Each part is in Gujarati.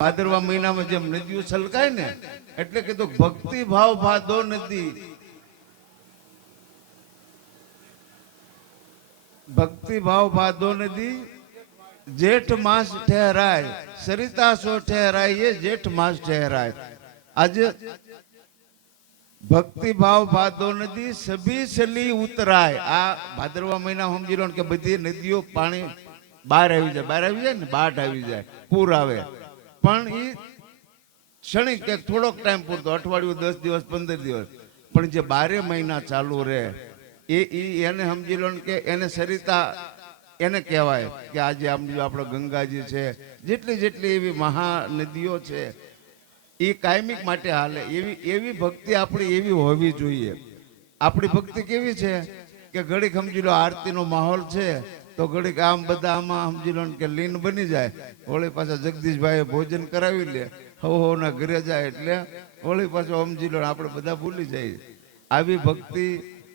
ભાદરવા મહિનામાં જેમ નદીઓ છલકાય ને એટલે કીધું ભક્તિ ભાવ ભાદો નદી, ભક્તિ ભાવ ભાદો નદી જેઠ માસ ठहराए, सरिता सो ठहराए ये जेठ मास ठहराए। आज भक्ति भाव भादो नदी सभी सली उतराय। आ भादरवा महीना समझी लो કે બધી નદીઓ પાણી બહાર આવી જાય ને બાઢ આવી જાય, પૂર આવે, પણ એ ક્ષણિક કે થોડોક ટાઈમ પૂરતો, અઠવાડિયું 10 દિવસ 15 દિવસ, પણ જે 12 મહિના ચાલુ રહે એને સમજી લો કે એને સરિતા એને કહેવાય કે આજે આપણો ગંગાજી છે, જેટલી એવી મહાનદીઓ છે એ કાયમિક માટે હાલે, એવી ભક્તિ આપણી એવી હોવી જોઈએ। આપણી ભક્તિ કેવી છે કે ઘડીક સમજી લો આરતીનો માહોલ છે તો ઘડીક આમ બધા આમાં સમજી લો કે લીન બની જાય, હોળી પાછા જગદીશભાઈ ભોજન કરાવી લે, હવના ઘરે જાય એટલે હોળી પાછો સમજી લો આપણે બધા ભૂલી જાય। આવી ભક્તિ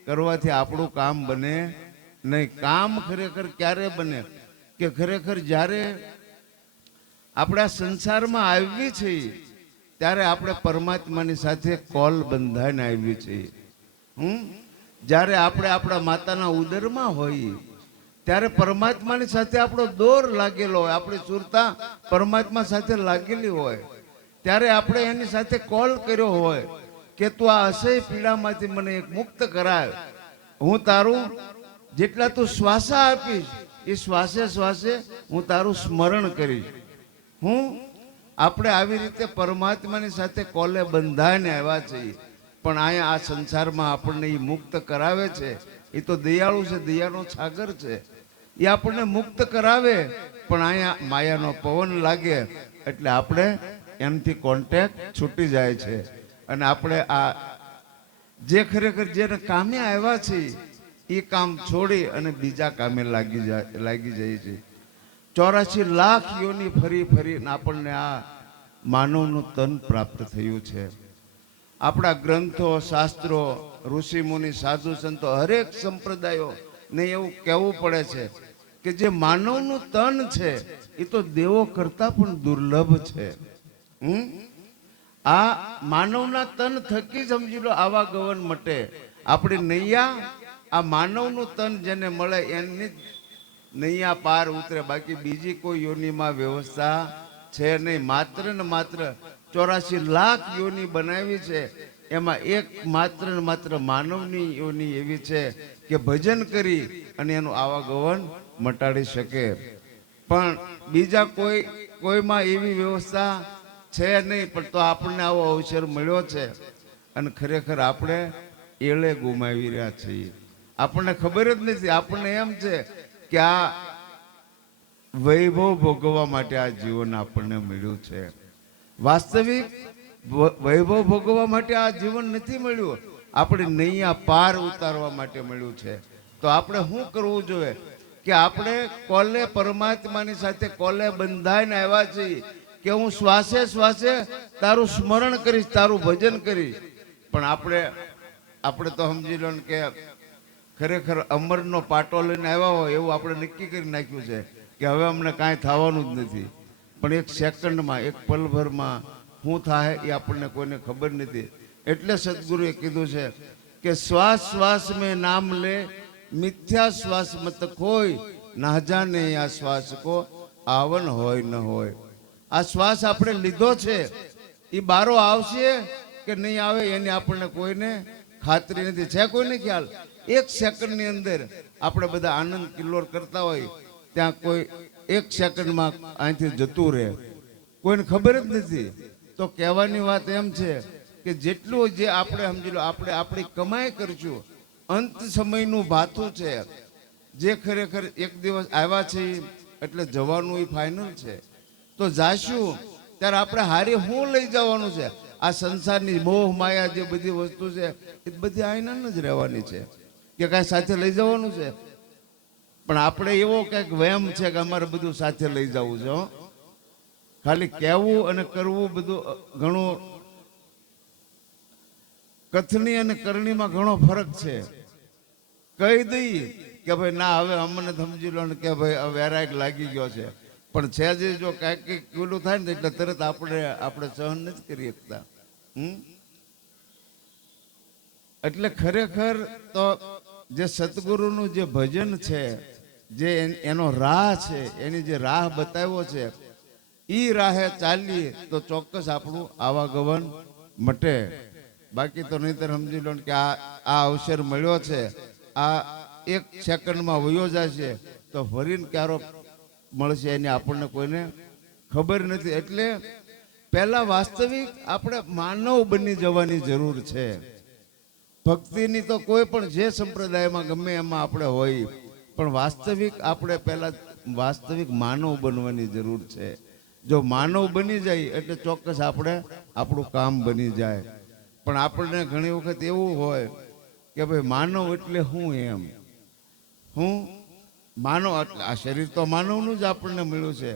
કરવાથી આપણું કામ બને નહીં। કામ ખરેખર ક્યારે બને કે ખરેખર જ્યારે આપણે આ સંસારમાં આવી છીએ ત્યારે આપણે પરમાત્માની સાથે કોલ બંધાઈને આવી છીએ। જ્યારે આપણે આપણા માતાના ઉદરમાં હોઈએ ત્યારે પરમાત્માની સાથે આપણો દોર લાગેલો હોય, આપણી સુરતા પરમાત્મા સાથે લાગેલી હોય, ત્યારે આપણે એની સાથે કોલ કર્યો હોય કે તું આ અસહ્ય પીડામાંથી મને એક મુક્ત કરાય, હું તારું જેટલા તું શ્વાસા આપીશ એ શ્વાસે શ્વાસે હું તારું સ્મરણ કરીશ। આપણે આવી રીતે પરમાત્માની સાથે કોલે બંધાઈને આવ્યા છીએ, પણ અહીંયા આ સંસારમાં આપણને એ મુક્ત કરાવે છે। એ તો દયાળુ છે, દયાનો સાગર છે, એ આપણને મુક્ત કરાવે, પણ અહીંયા માયાનો પવન લાગે એટલે આપણે એમથી કોન્ટેક્ટ છૂટી જાય છે અને આપણે આ જે ખરેખર જેને કામે આવ્યા છીએ એ કામ છોડી અને બીજા કામે લાગી જાય છે। 84 લાખ યોની ફરી ફરીને આપણને આ માનવનું તન પ્રાપ્ત થયું છે। આપણા ગ્રંથો, શાસ્ત્રો, ઋષિ મુનિ, સાધુ સંતો, હરેક સંપ્રદાયો ને એવું કહેવું પડે છે કે જે માનવનું તન છે એ તો દેવો કરતા પણ દુર્લભ છે। આ માનવના તન થકી સમજી લો આવા ગવન મટે। આપણી નૈયા આ માનવનું તન જેને મળે એની નૈયા પાર ઉતરે, બાકી બીજી કોઈ યોનિમાં વ્યવસ્થા છે નહીં। માત્ર ને માત્ર 84 લાખ યોની બનાવી છે, એમાં એક માત્ર ને માત્ર માનવની યોની એવી છે કે ભજન કરી અને એનું આવાગમન મટાડી શકે, પણ બીજા કોઈમાં એવી વ્યવસ્થા છે નહીં। પણ તો આપણને આવો અવસર મળ્યો છે અને ખરેખર આપણે એળે ગુમાવી રહ્યા છીએ, આપણને ખબર જ નથી। આપણને એમ છે કે આ વૈભવ ભોગવવા માટે આ જીવન આપણને મળ્યું છે, વાસ્તવિક વૈભવ ભોગવવા માટે આ જીવન નથી મળ્યું, આપણે નૈયા પાર ઉતારવા માટે મળ્યું છે। તો આપણે શું કરવું જોઈએ કે આપણે કોલે પરમાત્માની સાથે કોલે બંધાઈને આવ્યા છીએ કે હું શ્વાસે શ્વાસે તારું સ્મરણ કરીશ, તારું ભજન કરીશ, પણ આપણે તો સમજી લો કે ખરેખર અમરનો પાટો લઈને આવ્યા હોય એવું આપણે નક્કી કરી નાખ્યું છે કે હવે અમને કાંઈ થવાનું જ નથી, પણ એક સેકન્ડમાં, એક પલભરમાં શું થાય એ આપણને કોઈને ખબર નથી। એટલે સદગુરુએ કીધું છે કે શ્વાસ શ્વાસ મેં નામ લે, મિથ્યા શ્વાસ મત કોઈ, ના જાને આ શ્વાસ કો આવન હોય ન હોય। આ શ્વાસ આપણે લીધો છે એ બારો આવશે કે નહીં આવે એની આપણને કોઈને ખાતરી નથી, છે કોઈને ખ્યાલ? એક સેકન્ડની અંદર આપણે બધા આનંદ કિલ્લોર કરતા હોય ત્યાં કોઈ એક સેકન્ડમાં અહીંથી જતું રહે, કોઈને ખબર જ નથી। તો કહેવાની વાત એમ છે કે જેટલું જે આપણે સમજી લો આપણે આપણી કમાઈ કરશું, અંત સમયનું ભાથું છે, જે ખરેખર એક દિવસ આવ્યા છે એટલે જવાનું એ ફાઇનલ છે। તો જાશું ત્યારે આપણે હારે શું લઈ જવાનું છે? આ સંસારની મોહ માયા જે બધી વસ્તુ છે એ બધી આઈના જ રહેવાની છે કે કાંઈ સાથે લઈ જવાનું છે? પણ આપણે એવો કંઈક વહેમ છે કે અમારે બધું સાથે લઈ જવું છે। ખાલી કહેવું અને કરવું બધું ઘણું, કથની અને કરણીમાં ઘણો ફરક છે। કહી દઈએ કે ભાઈ ના હવે અમને સમજી લો ને કે ભાઈ વૈરાગ લાગી ગયો છે, પણ સહેજે જો કાંઈક કંઈક પેલું થાય ને એટલે તરત આપણે સહન નથી કરી શકતા. એટલે ખરેખર તો જે સતગુરુનું જે ભજન છે, જે એનો રાહ છે, એની જે રાહ બતાવ્યો છે, એ રાહે ચાલીએ તો ચોક્કસ આપણું આવાગમન મટે. બાકી તો નહીંતર સમજી લો કે આ અવસર મળ્યો છે, આ 1 સેકન્ડમાં વયો જશે તો ફરીને ક્યારો મળશે એની આપણને કોઈને ખબર નથી. એટલે પહેલા વાસ્તવિક આપણે માનવ બની જવાની જરૂર છે. ભક્તિની તો કોઈ પણ જે સંપ્રદાયમાં ગમે એમાં આપણે હોય, પણ વાસ્તવિક આપણે પહેલા વાસ્તવિક માનવ બનવાની જરૂર છે. જો માનવ બની જાય એટલે ચોક્કસ આપણે આપણું કામ બની જાય. પણ આપણને ઘણી વખત એવું હોય કે ભાઈ માનવ એટલે શું? એમ હું માનવ એટલે આ શરીર તો માનવનું જ આપણને મળ્યું છે,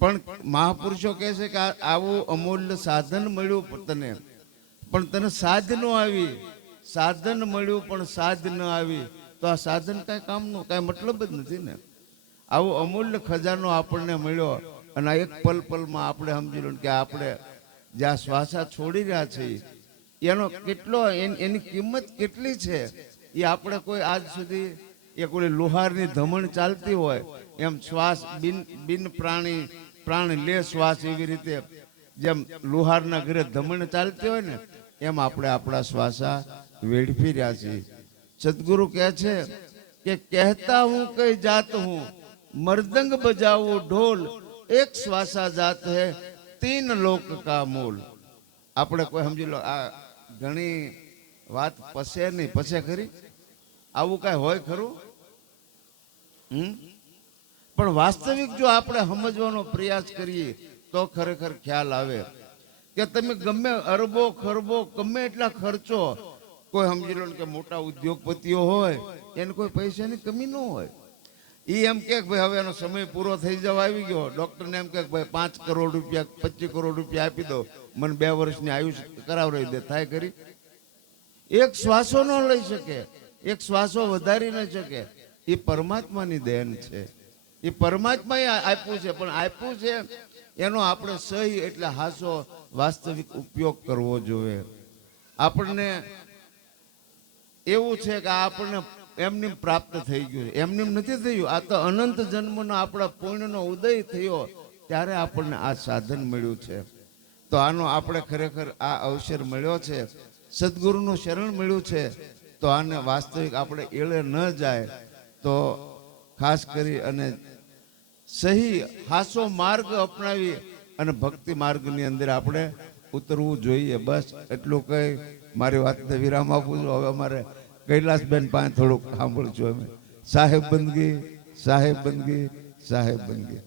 પણ મહાપુરુષો કહે છે કે આવું અમૂલ્ય સાધન મળ્યું તને, પણ તને સાધ ન આવી. સાધન મળ્યું પણ સાધ ન આવી તો આ સાધન કાંઈ કામનું, કાંઈ મતલબ જ નથી ને. આવો અમૂલ્ય ખજાનો આપણને મળ્યો અને આ એક પલ પલમાં આપણે સમજી લો કે આપણે જ્યાં શ્વાસા છોડી રહ્યા છીએ એનો કેટલો એની કિંમત કેટલી છે એ આપણે કોઈ આજ સુધી એ કોઈ લોહારની ધમણ ચાલતી હોય એમ શ્વાસ બિન પ્રાણ લે શ્વાસ, એવી રીતે જેમ લોહારના ઘરે ધમણ ચાલતી હોય ને એમ આપણે આપણા શ્વાસા વેડફી રહ્યા છીએ. સદગુરુ કહે છે કે કહેતા હું કઈ જાત હું, મરદંગ બજાવું ઢોલ, એક શ્વાસા જાત હૈ 3 લોક કા મોલ. આપણે કોઈ સમજી લો આ ઘણી વાત પસે નહીં, પસે ખરી આવું કાંઈ હોય ખરું? પણ વાસ્તવિક જો આપણે સમજવાનો પ્રયાસ કરીએ તો ખરેખર ખ્યાલ આવે કે તમે ગમે અરબો ખરબો ગમે એટલા ખર્ચો, કોઈ સમજી લો કે મોટા ઉદ્યોગપતિઓ હોય એને કોઈ પૈસાની કમી ન હોય. એ એમ કે ભાઈ હવે એનો સમય પૂરો થઈ જવા આવી ગયો, ડૉક્ટરને એમ કે ભાઈ 5 કરોડ રૂપિયા 25 કરોડ રૂપિયા આપી દો, મને 2 વર્ષની આયુષ કરાવડાવી દે. થાય કરી? એક શ્વાસો ન લઈ શકે, એક શ્વાસો વધારી ન શકે. એ પરમાત્માની દેન છે, એ પરમાત્માએ આપ્યું છે. પણ આપ્યું છે એનો આપણે સહી એટલે હાસો વાસ્તવિક ઉપયોગ કરવો જોઈએ. આપણને એવું છે કે આપણને એમની પ્રાપ્ત થઈ ગયું, એમની નથી થયું. આ તો અનંત જન્મનો આપણા પુણ્યનો ઉદય થયો ત્યારે આપણને આ સાધન મળ્યું છે. તો આનો આપણે ખરેખર આ અવસર મળ્યો છે, સદગુરુનું શરણ મળ્યું છે, તો આને વાસ્તવિક આપણે એળે ન જાય તો ખાસ કરી અને સહી હાસો માર્ગ અપનાવી અને ભક્તિ માર્ગની અંદર આપણે ઉતરવું જોઈએ. બસ એટલું કહી મારી વાતને વિરામ આપું છું. હવે અમારે કૈલાસબેન પાસે થોડુંક સાંભળશું. અમે સાહેબ બંદગી, સાહેબ બંદગી, સાહેબ બંદગી.